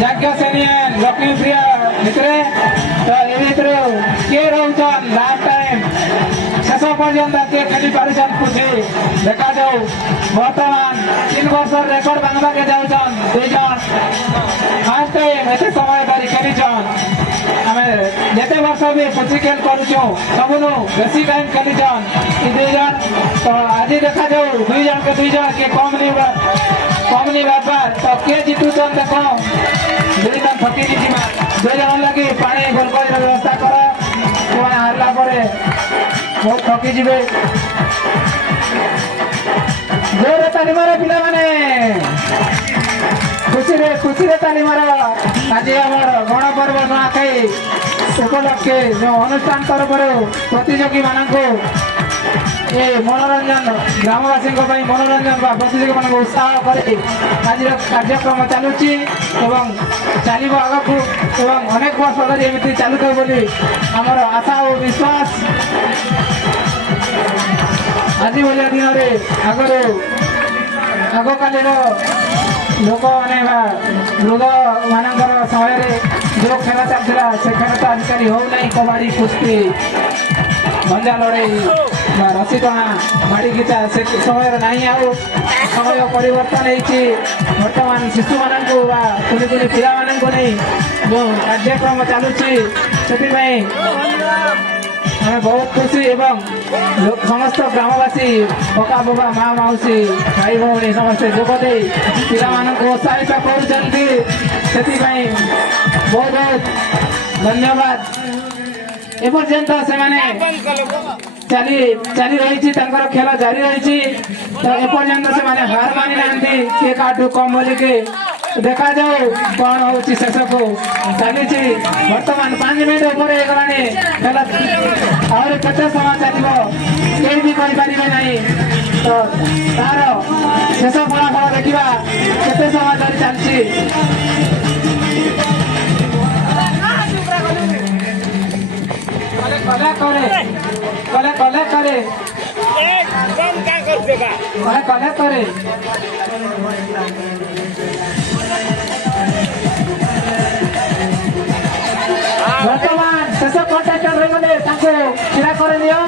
जाग्ञ सेनियन लक्ष्मी प्रिय मित्र तो ए भितर किए रोचन लास्ट टाइम शेष पर्यंत किए खेली पारिछन खुशी देखा जाऊ बर्तमान 3 वर्ष रेकर्ड भांगवा के जाउछन 2 जन फर्स्ट टाइम एते समय धरी खेलीछन आमे जेते वर्ष भी पुची खेल करूछु सबनु बेसी टाइम खेलीछन ई 2 जन तो आज देखा जाऊ 2 जन के 2 जन के कम नहीं बार तो के जीतुछन देखो 2 जन थकी जीमा 2 जन लगी पानी गोलकोज व्यवस्था कर हारला परे बहुत थकी जीवे जोरे ताली मारो पिला माने खुशी रे ताली मारो आज हमर गण पर्व नुआखाई उपलक्षे जो अनुष्ठान तरफ प्रतियोगी मानको ए मनोरंजन ग्रामवासी मनोरंजन प्रतियोगी मान उत्साह करे आज कार्यक्रम चलुची एवं चलो आगू एवं अनेक वर्ष धरी एमती चलुथ बोली आमर आशा और विश्वास आज भाया दिन में आगकाल लोक मैंने वृद्ध मानकर समय जो खेल चलता से खेल तो आजिकल होना कबाड़ी कुस्ती भंजा लड़ई रसी टणा माड़ी गीता से समय नहीं आउ समय परिवर्तन होती बर्तमान शिशु मान कुनी कुनी पिला मान नहीं जो कार्यक्रम चलुची से बहुत खुशी एवं समस्त ग्रामवासी पका बबा माँ मौसी भाई भौणी समस्ते जोगदे पिला उत्साहित कर बहुत बहुत धन्यवाद एपर्यंत से चली रही खेल जारी रही तो एपर्यंत से हार मानी ना के काटू कम बोलिके देखा जाऊ कौन हो शेष को चली बर्तमान 5 मिनट ऊपर खेल और केते समय चलो कहीं भी कहींपारे नहीं तो तार शेष फलाफल देखा केते समय धरी चलती करे वर्तमान शेष कंटेक्टर रही छड़ा कर दियो।